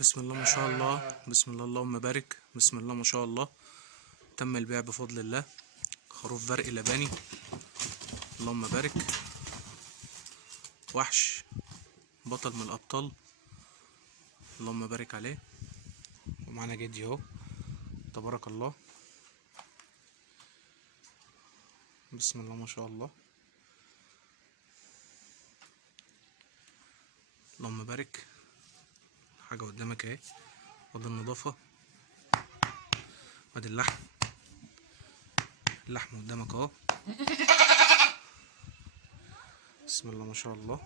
بسم الله ما شاء الله، بسم الله اللهم بارك، بسم الله ما شاء الله. تم البيع بفضل الله. خروف فرق لباني، اللهم بارك. وحش بطل من الابطال، اللهم بارك عليه. ومعانا جدي اهو، تبارك الله. بسم الله ما شاء الله، اللهم بارك. حاجة قدامك اهي، وادي النظافة، وادي اللحم قدامك اهو. بسم الله ما شاء الله.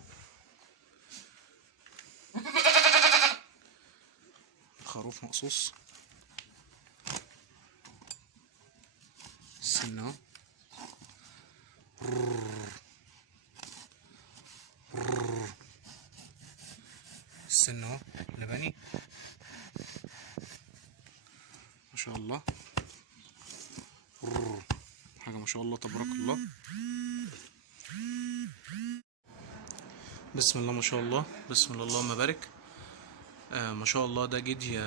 خروف مقصوص، السن اهو. السن اهو لبني ما شاء الله. حاجة ما شاء الله تبارك الله. بسم الله ما شاء الله، بسم الله اللهم بارك. ما شاء الله، ده جدي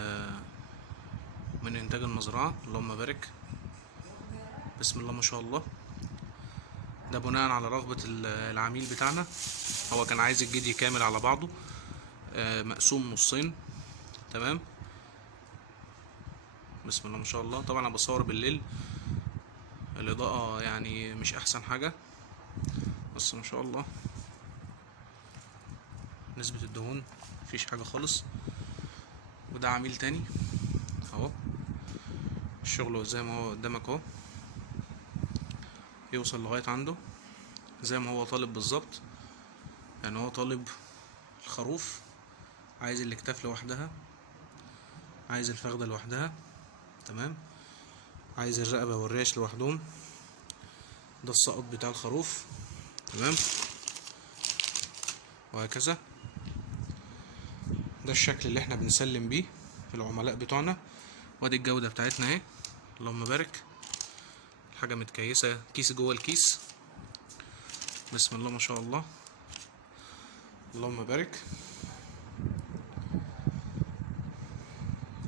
من انتاج المزرعة، اللهم بارك. بسم الله ما شاء الله. ده بناء على رغبة العميل بتاعنا. هو كان عايز الجدي كامل على بعضه، مقسوم نصين، تمام. بسم الله ما شاء الله. طبعا انا بصور بالليل، الاضاءة يعني مش احسن حاجة، بس ما شاء الله نسبة الدهون مفيش حاجة خالص. وده عميل تاني اهو، الشغل زي ما هو قدامك اهو، يوصل لغاية عنده زي ما هو طالب بالظبط. يعني هو طالب الخروف، عايز الاكتاف لوحدها، عايز الفخدة لوحدها، تمام، عايز الرقبة والريش لوحدهم. ده السقط بتاع الخروف، تمام، وهكذا. ده الشكل اللي احنا بنسلم بيه في العملاء بتوعنا. وادي الجودة بتاعتنا اهي، اللهم بارك. حاجة متكيسة، كيس جوه الكيس. بسم الله ما شاء الله، اللهم بارك.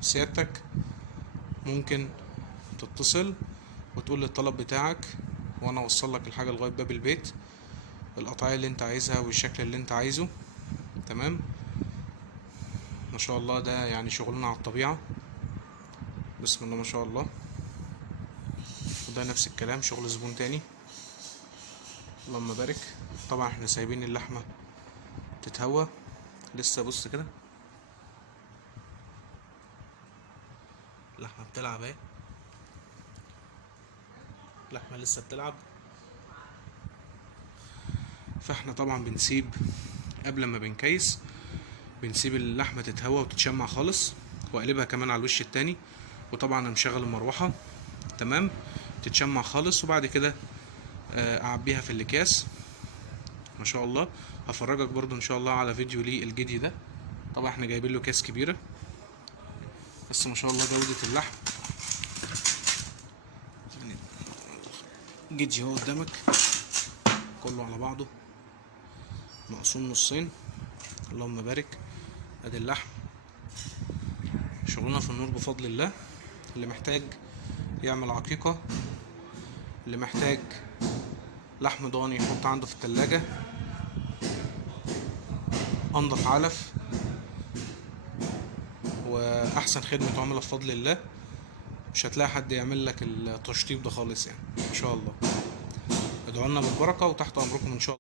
سيادتك ممكن تتصل وتقول لي الطلب بتاعك، وانا اوصل لك الحاجة لغاية باب البيت، القطعية اللي انت عايزها والشكل اللي انت عايزه، تمام. ما شاء الله، ده يعني شغلنا على الطبيعة. بسم الله ما شاء الله. وده نفس الكلام، شغل زبون تاني، اللهم بارك. طبعا احنا سايبين اللحمة تتهوى لسه. بص كده، اللحمة بتلعب اهي، اللحمة لسه بتلعب. فاحنا طبعا بنسيب قبل ما بنكيس، بنسيب اللحمة تتهوى وتتشمع خالص، واقلبها كمان على الوش التاني. وطبعا انا مشغل المروحة، تمام، تتشمع خالص. وبعد كده اعبيها في الاكياس. ما شاء الله. هفرجك برضو ان شاء الله على فيديو للجدي ده. طبعا احنا جايبين له كاس كبيرة، بس ما شاء الله جودة اللحم. يعني جدي اهو قدامك، كله على بعضه، مقسوم نصين، اللهم بارك. ادي اللحم، شغلنا في النور بفضل الله. اللي محتاج يعمل عقيقة، اللي محتاج لحم ضاني يحط عنده في التلاجة، انضف علف واحسن خدمة عملاء بفضل الله. مش هتلاقي حد يعمل لك التشطيب ده خالص، يعني ان شاء الله. ادعوا لنا بالبركة وتحت امركم ان شاء الله.